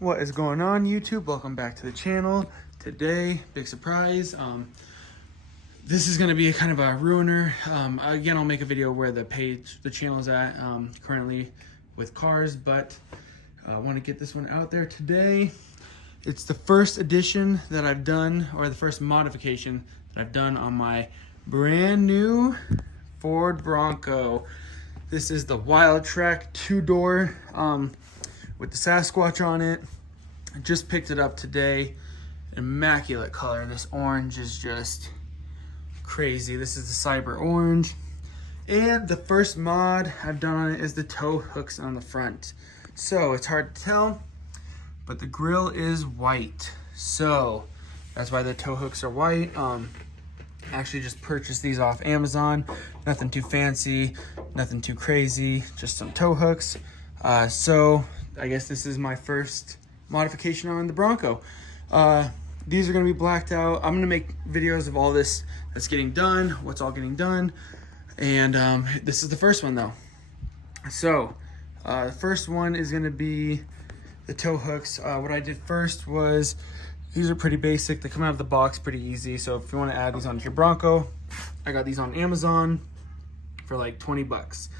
What is going on, YouTube? Welcome back to the channel. Today, big surprise. This is going to be a kind of a ruiner. Again, I'll make a video where the channel is at currently with cars, but I want to get this one out there today. It's the first edition that I've done, or the first modification that I've done on my brand new Ford Bronco. This is the Wild Track 2-door with the Sasquatch on it. I just picked it up today. Immaculate color. This orange is just crazy. This is the Cyber Orange. And the first mod I've done on it is the tow hooks on the front. So it's hard to tell, but the grill is white. So that's why the tow hooks are white. Actually just purchased these off Amazon. Nothing too fancy, nothing too crazy, just some tow hooks. So I guess this is my first modification on the Bronco. These are gonna be blacked out. I'm gonna make videos of all this that's getting done, what's all getting done. And this is the first one though. So the first one is gonna be the tow hooks. What I did first was, these are pretty basic. They come out of the box pretty easy. So if you want to add these onto your Bronco, I got these on Amazon for like 20 bucks.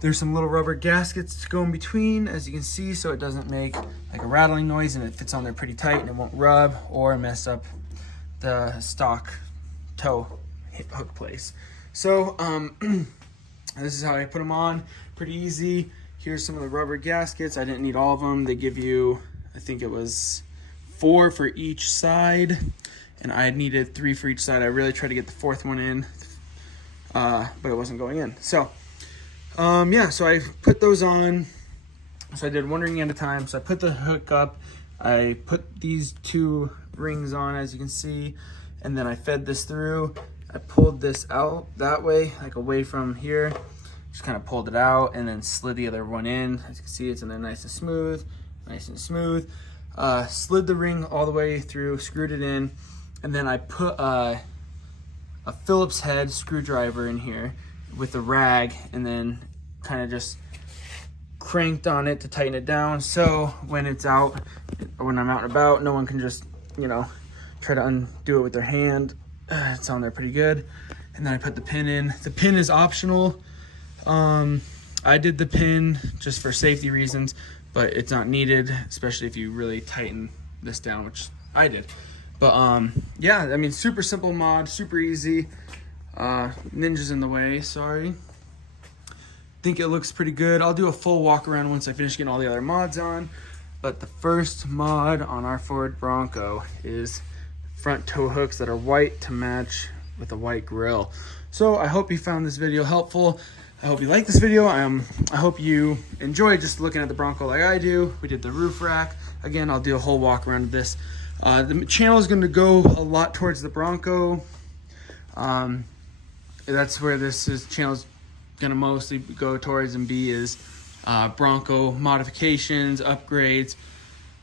There's some little rubber gaskets to go in between, as you can see, so it doesn't make like a rattling noise, and it fits on there pretty tight and it won't rub or mess up the stock tow hook place. So this is how I put them on. Pretty easy. Here's some of the rubber gaskets. I didn't need all of them. They give you, I think it was 4 for each side, and I needed 3 for each side. I really tried to get the 4th one in, but it wasn't going in. So yeah, so I put those on. So I did one ring at a time. So I put the hook up, I put these 2 rings on, as you can see, and then I fed this through. I pulled this out that way, like away from here, just kind of pulled it out and then slid the other one in. As you can see, it's in there nice and smooth, slid the ring all the way through, screwed it in, and then I put a Phillips head screwdriver in here with a rag, and then kind of just cranked on it to tighten it down, so when it's out, or when I'm out and about, no one can just, you know, try to undo it with their hand. It's on there pretty good. And then I put the pin in. The pin is optional. I did the pin just for safety reasons, but it's not needed, especially if you really tighten this down, which I did. But yeah, I mean, super simple mod, super easy. Ninja's in the way, sorry. Think it looks pretty good. I'll do a full walk around once I finish getting all the other mods on. But the first mod on our Ford Bronco is front tow hooks that are white to match with a white grill. So I hope you found this video helpful. I hope you like this video. I hope you enjoy just looking at the Bronco like I do. We did the roof rack. Again, I'll do a whole walk around of this. The channel is going to go a lot towards the Bronco. That's where this channel is going to mostly go towards and be, is Bronco modifications, upgrades,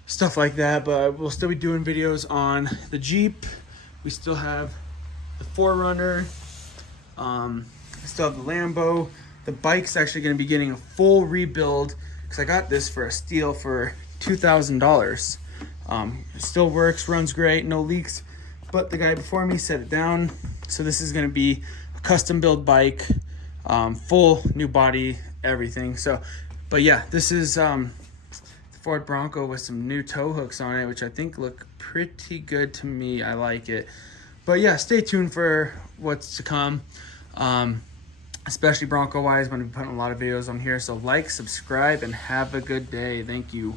stuff like that. But we'll still be doing videos on the Jeep. We still have the 4Runner. Still have the Lambo. The bike's actually going to be getting a full rebuild because I got this for a steal for $2,000. It still works, runs great, no leaks, but the guy before me set it down. So this is going to be a custom build bike, full new body, everything. So, but yeah, this is the Ford Bronco with some new tow hooks on it, which I think look pretty good to me. I like it. But yeah, stay tuned for what's to come. Especially Bronco wise, I'm going to be putting a lot of videos on here. So like, subscribe, and have a good day. Thank you.